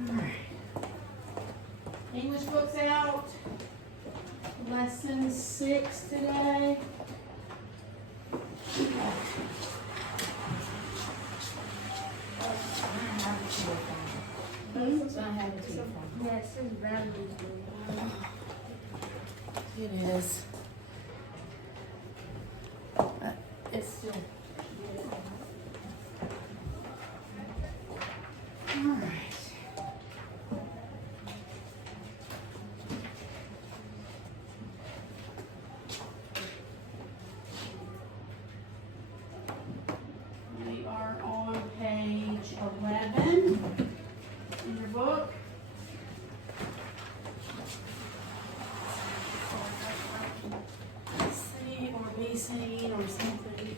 All right. English books out. Lesson 6 today. Yes, it's very It is. It's still. All right. We are on page 11 in your book. C or B scene or something.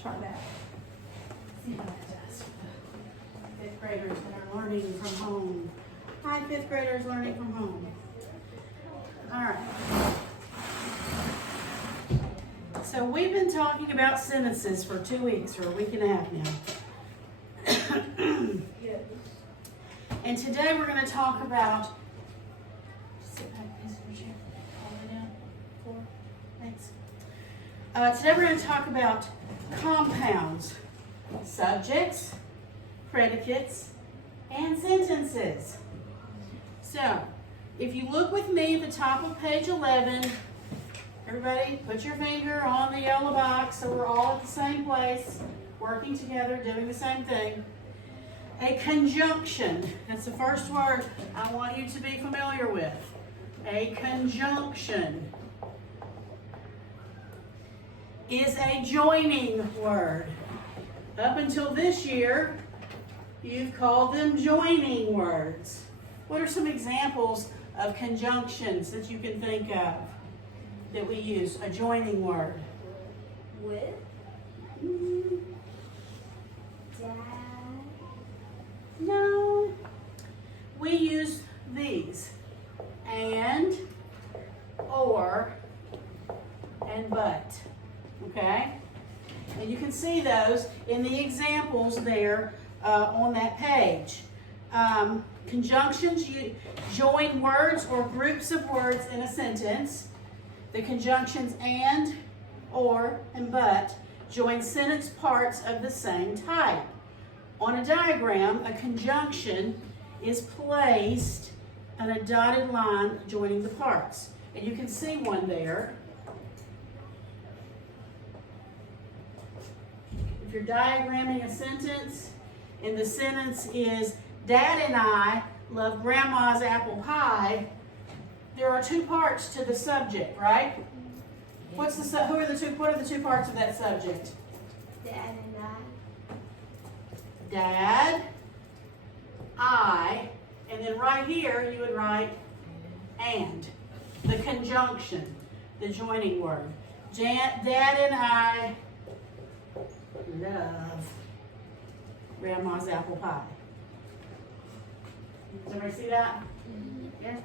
Try that. See how that does. Fifth graders that are learning from home. Hi, fifth graders learning from home. All right. So we've been talking about sentences for 2 weeks or a week and a half now. Yes. And today we're going to talk about, sit back, please, for chair, all the way down, 4, thanks. Today we're going to talk about compounds, subjects, predicates, and sentences. So, if you look with me at the top of page 11, everybody put your finger on the yellow box so we're all at the same place, working together, doing the same thing. A conjunction, that's the first word I want you to be familiar with. A conjunction is a joining word. Up until this year, you've called them joining words. What are some examples of conjunctions that you can think of that we use? A joining word. With? Dad? No. We use these. And, or, and but. Okay? And you can see those in the examples there on that page. Conjunctions, you join words or groups of words in a sentence. The conjunctions and, or, and but join sentence parts of the same type. On a diagram, a conjunction is placed on a dotted line joining the parts. And you can see one there. If you're diagramming a sentence, and the sentence is, Dad and I love Grandma's apple pie, there are 2 parts to the subject, right? What are the two parts of that subject? Dad and I. Dad, I, and then right here you would write and. The conjunction, the joining word. Dad and I love Grandma's apple pie. Does everybody see that? Yeah.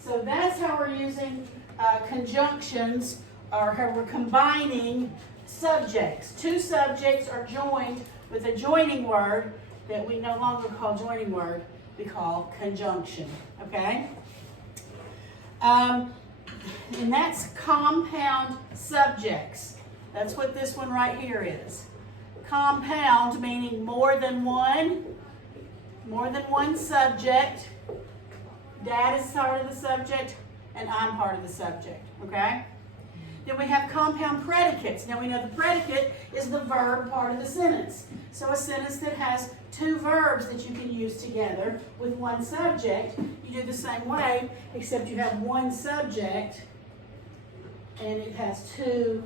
So that's how we're using conjunctions, or how we're combining subjects. 2 subjects are joined with a joining word that we no longer call joining word, we call conjunction. Okay? And that's compound subjects. That's what this one right here is. Compound meaning more than one subject. Dad is part of the subject, and I'm part of the subject. Okay? Then we have compound predicates. Now we know the predicate is the verb part of the sentence. So a sentence that has 2 verbs that you can use together with 1 subject, you do the same way, except you have 1 subject and it has 2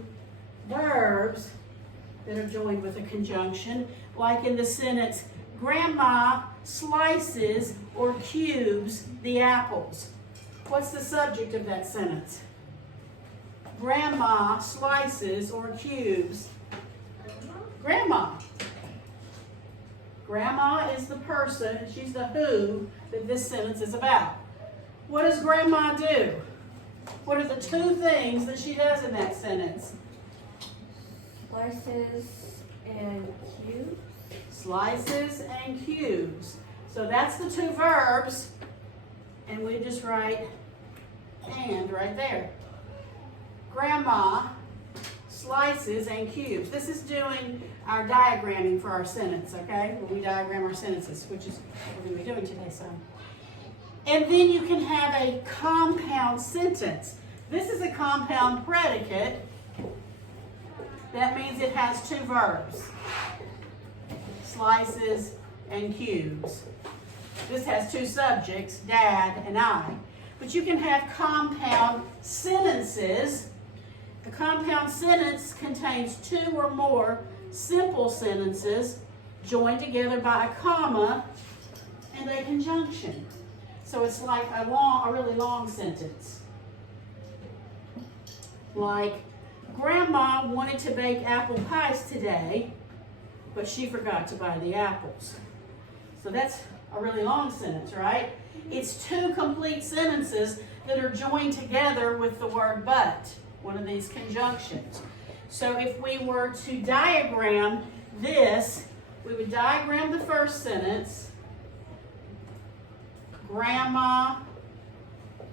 verbs that are joined with a conjunction, like in the sentence, Grandma slices or cubes the apples. What's the subject of that sentence? Grandma slices or cubes. Grandma. Grandma is the person, and she's the who that this sentence is about. What does Grandma do? What are the 2 things that she does in that sentence? Slices and cubes. Slices and cubes. So that's the two verbs, and we just write and right there. Grandma slices and cubes. This is doing our diagramming for our sentence, okay? When we diagram our sentences, which is what we're going to be doing today, so. And then you can have a compound sentence. This is a compound predicate. That means it has two verbs, slices and cubes. This has two subjects, Dad and I. But you can have compound sentences. A compound sentence contains two or more simple sentences joined together by a comma and a conjunction. So it's like a really long sentence. Like, Grandma wanted to bake apple pies today, but she forgot to buy the apples. So that's a really long sentence, right? It's two complete sentences that are joined together with the word but, one of these conjunctions. So if we were to diagram this, we would diagram the first sentence. Grandma,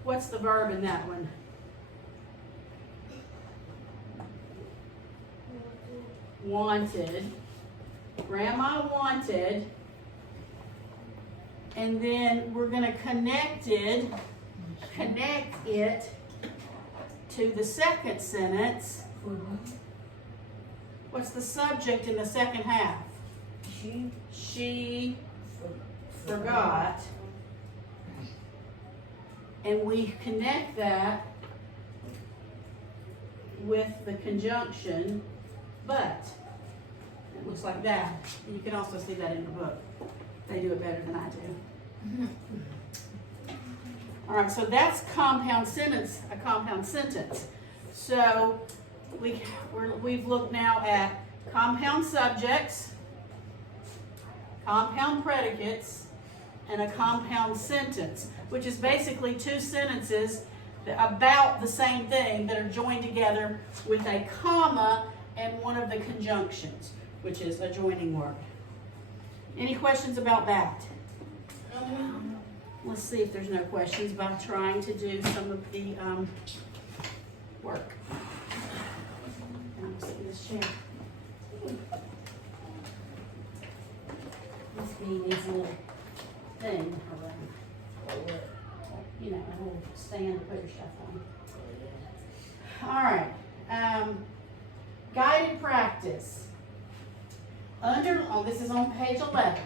what's the verb in that one? Wanted. Grandma wanted. And then we're going to connect it to the second sentence. What's the subject in the second half? She forgot. And we connect that with the conjunction but. It looks like that. You can also see that in the book. They do it better than I do. All right, so that's compound sentence, a compound sentence. So we've looked now at compound subjects, compound predicates, and a compound sentence, which is basically two sentences about the same thing that are joined together with a comma and one of the conjunctions, which is a joining word. Any questions about that? Let's see if there's no questions by trying to do some of the work. I'll sit in this chair. This being is a little thing around. You know, a little stand to put your stuff on. All right. Guided practice. This is on page 11.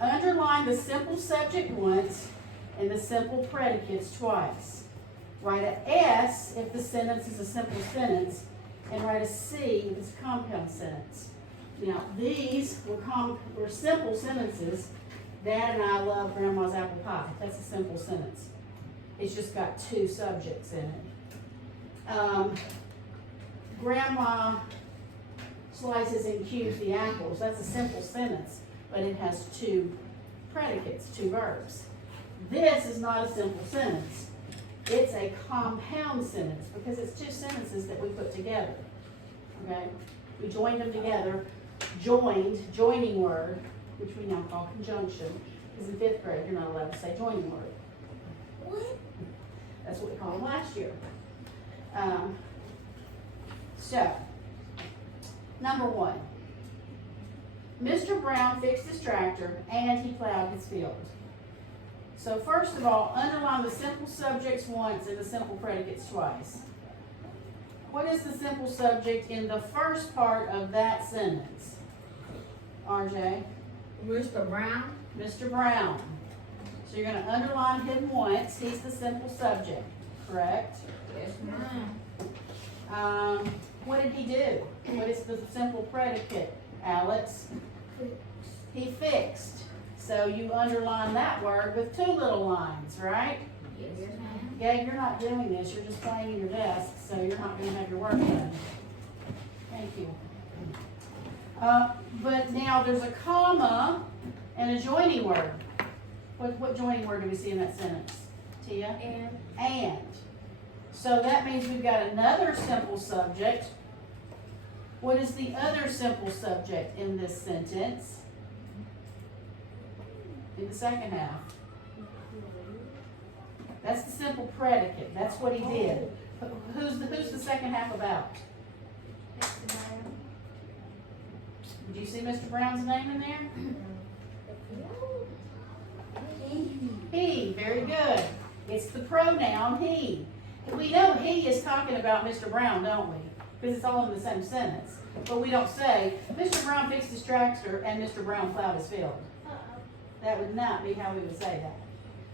Underline the simple subject once and the simple predicates twice. Write a S if the sentence is a simple sentence, and write a C if it's a compound sentence. Now, these were simple sentences. Dad and I love Grandma's apple pie. That's a simple sentence. It's just got two subjects in it. Grandma slices and cubes the apples. That's a simple sentence, but it has two predicates, two verbs. This is not a simple sentence. It's a compound sentence because it's two sentences that we put together. Okay? We joined them together. Joining word, which we now call conjunction, because in 5th grade you're not allowed to say joining word. What? That's what we called them last year. So, number 1. Mr. Brown fixed his tractor and he plowed his field. So first of all, underline the simple subjects once and the simple predicates twice. What is the simple subject in the first part of that sentence? RJ? Mr. Brown. Mr. Brown. So you're going to underline him once. He's the simple subject, correct? Yes, ma'am. What did he do? What is the simple predicate, Alex? He fixed. So you underline that word with 2 little lines, right? Yes, ma'am. Gabe, you're not doing this. You're just playing in your desk, so you're not going to have your work done. Thank you. But now there's a comma and a joining word. What joining word do we see in that sentence? Tia? And. So that means we've got another simple subject What is the other simple subject in this sentence? In the second half. That's the simple predicate. That's what he did. Who's the second half about? Mr. Brown. Did you see Mr. Brown's name in there? He. Very good. It's the pronoun he. We know he is talking about Mr. Brown, don't we? Because it's all in the same sentence. But we don't say, Mr. Brown fixed his tractor and Mr. Brown plowed his field. That would not be how we would say that.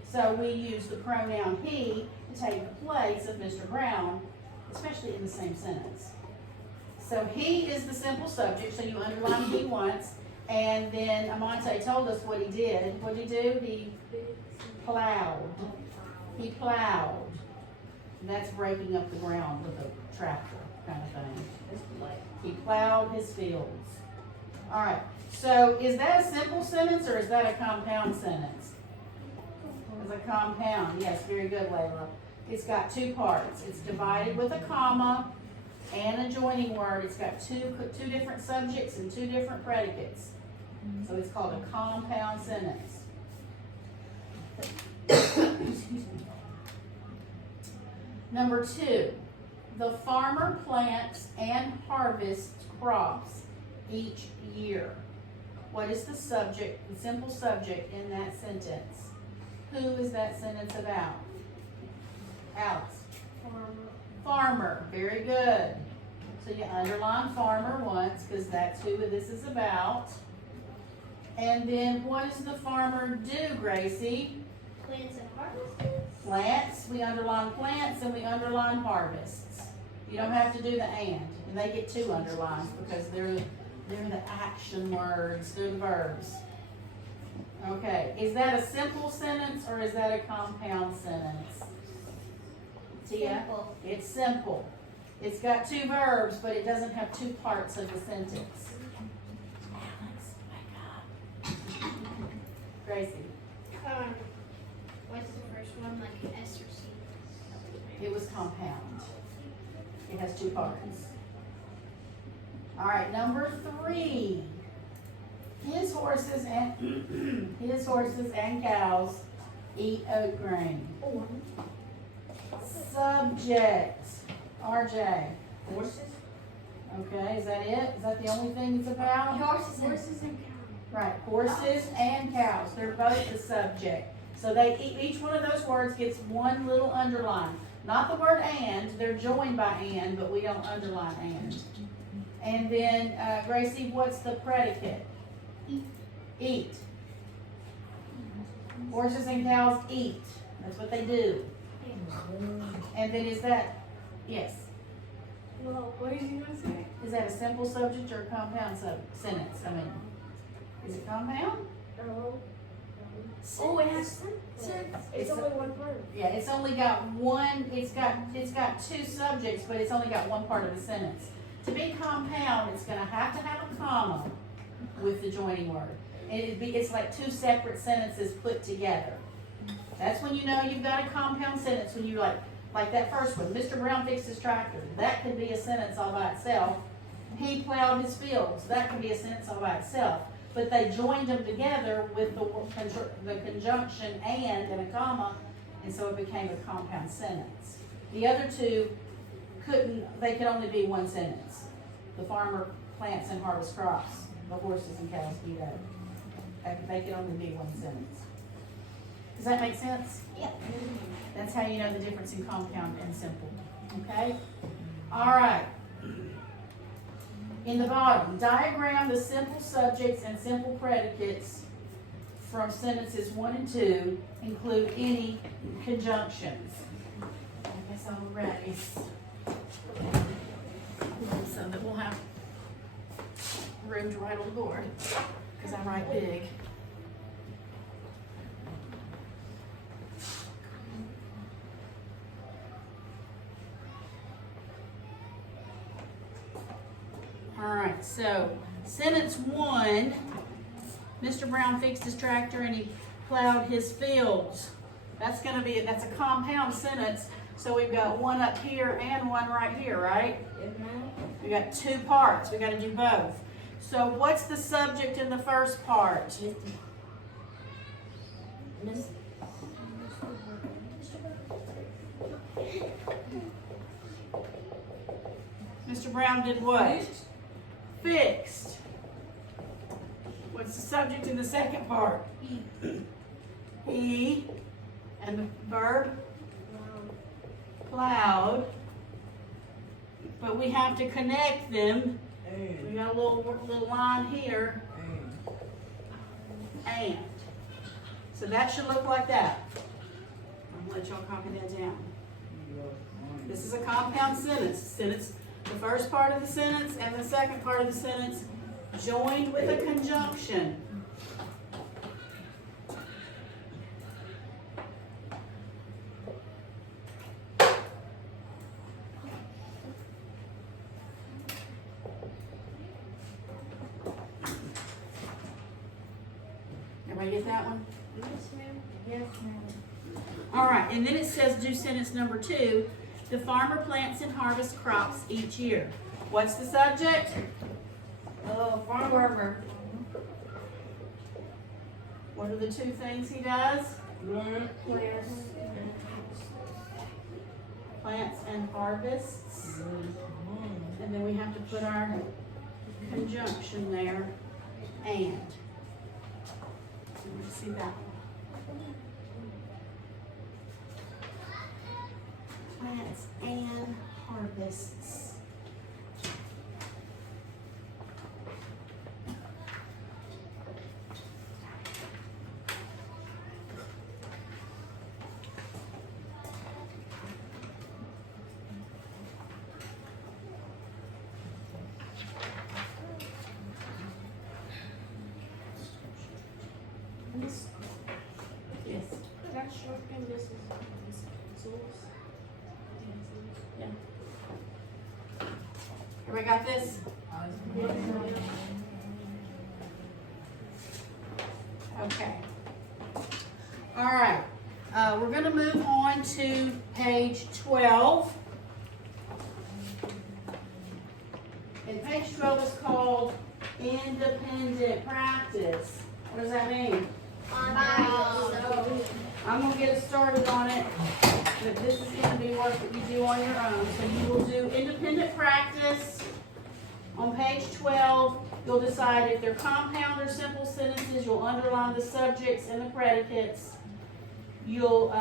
So we use the pronoun he to take the place of Mr. Brown, especially in the same sentence. So he is the simple subject, so you underline he once, and then Amante told us what he did. What did he do? He plowed. He plowed. And that's breaking up the ground with a tractor kind of thing. He plowed his fields. All right, so is that a simple sentence or is that a compound sentence? It's a compound, yes, very good, Layla. It's got two parts. It's divided with a comma and a joining word. It's got two different subjects and two different predicates. So it's called a compound sentence. Excuse me. Number 2, the farmer plants and harvests crops each year. What is the subject, the simple subject in that sentence? Who is that sentence about? Alice. Farmer. Very good. So you underline farmer once because that's who this is about. And then what does the farmer do, Gracie? Plants and harvests. Plants. We underline plants and we underline harvests. You don't have to do the and they get 2 underlines because they're the action words, they're the verbs. Okay, is that a simple sentence or is that a compound sentence? Tia? Simple. It's simple. It's got 2 verbs, but it doesn't have 2 parts of the sentence. Alex, wake up. Gracie? What's the first one, like an S or C? It was compound. It has 2 parts. All right, number 3. His horses and cows eat oat grain. Subject. RJ. Horses. Okay, is that it? Is that the only thing it's about? Horses and cows. Right, horses and cows. They're both the subject. So each one of those words gets 1 little underline. Not the word and, they're joined by and, but we don't underline and. And then, Gracie, what's the predicate? Eat. Horses and cows eat. That's what they do. And then is that, yes, Well, what did you want to say? is that a simple subject or a compound sentence? I mean, is it compound? Oh, it has It's only one part. Yeah, it's only got one, it's got 2 subjects, but it's only got one part of the sentence. To be compound, it's gonna have to have a comma with the joining word. And it's like 2 separate sentences put together. That's when you know you've got a compound sentence, when you like that first one, Mr. Brown fixed his tractor. That could be a sentence all by itself. He plowed his fields. That could be a sentence all by itself. But they joined them together with the conjunction and a comma, and so it became a compound sentence. The other 2 they could only be one sentence. The farmer plants and harvests crops. The horses and cows eat oat. They could only be one sentence. Does that make sense? Yep. That's how you know the difference in compound and simple. Okay? All right. In the bottom, diagram the simple subjects and simple predicates from sentences 1 and 2. Include any conjunctions. I guess I'm ready. So that we'll have room to write on the board, because I write big. All right, so sentence 1, Mr. Brown fixed his tractor and he plowed his fields. That's a compound sentence. So we've got 1 up here and 1 right here, right? Yes, ma'am. We got two parts. We got to do both. So what's the subject in the first part? Mr. Brown did what? Fixed. What's the subject in the second part? He. And the verb? Plowed. But we have to connect them. We got a little line here. And. So that should look like that. I'm gonna let y'all copy that down. This is a compound sentence. The first part of the sentence and the second part of the sentence joined with a conjunction. Everybody get that one? Yes, ma'am. Yes, ma'am. All right, and then it says do sentence number 2. The farmer plants and harvests crops each year. What's the subject? Farmer. What are the two things he does? Plants and harvests. And then we have to put our conjunction there. And. Let's see that one. Plants and harvests. Yes. That shorthand, this is source. Everybody got this? Okay. All right. We're going to move on to page 12. And page 12 is called Independent Practice. What does that mean? I'm going to get us started on it, but this is going to be work that you do on your own. So you will do independent practice on page 12. You'll decide if they're compound or simple sentences. You'll underline the subjects and the predicates. You'll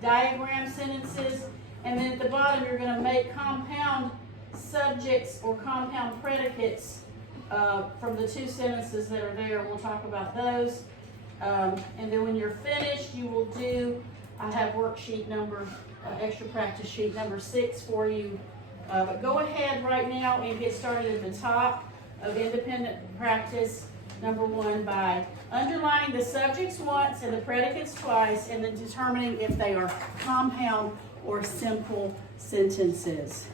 diagram sentences. And then at the bottom, you're going to make compound subjects or compound predicates from the two sentences that are there. We'll talk about those. And then when you're finished, you will do, I have worksheet number, extra practice sheet number 6 for you. But go ahead right now and get started at the top of independent practice number 1 by underlining the subjects once and the predicates twice, and then determining if they are compound or simple sentences.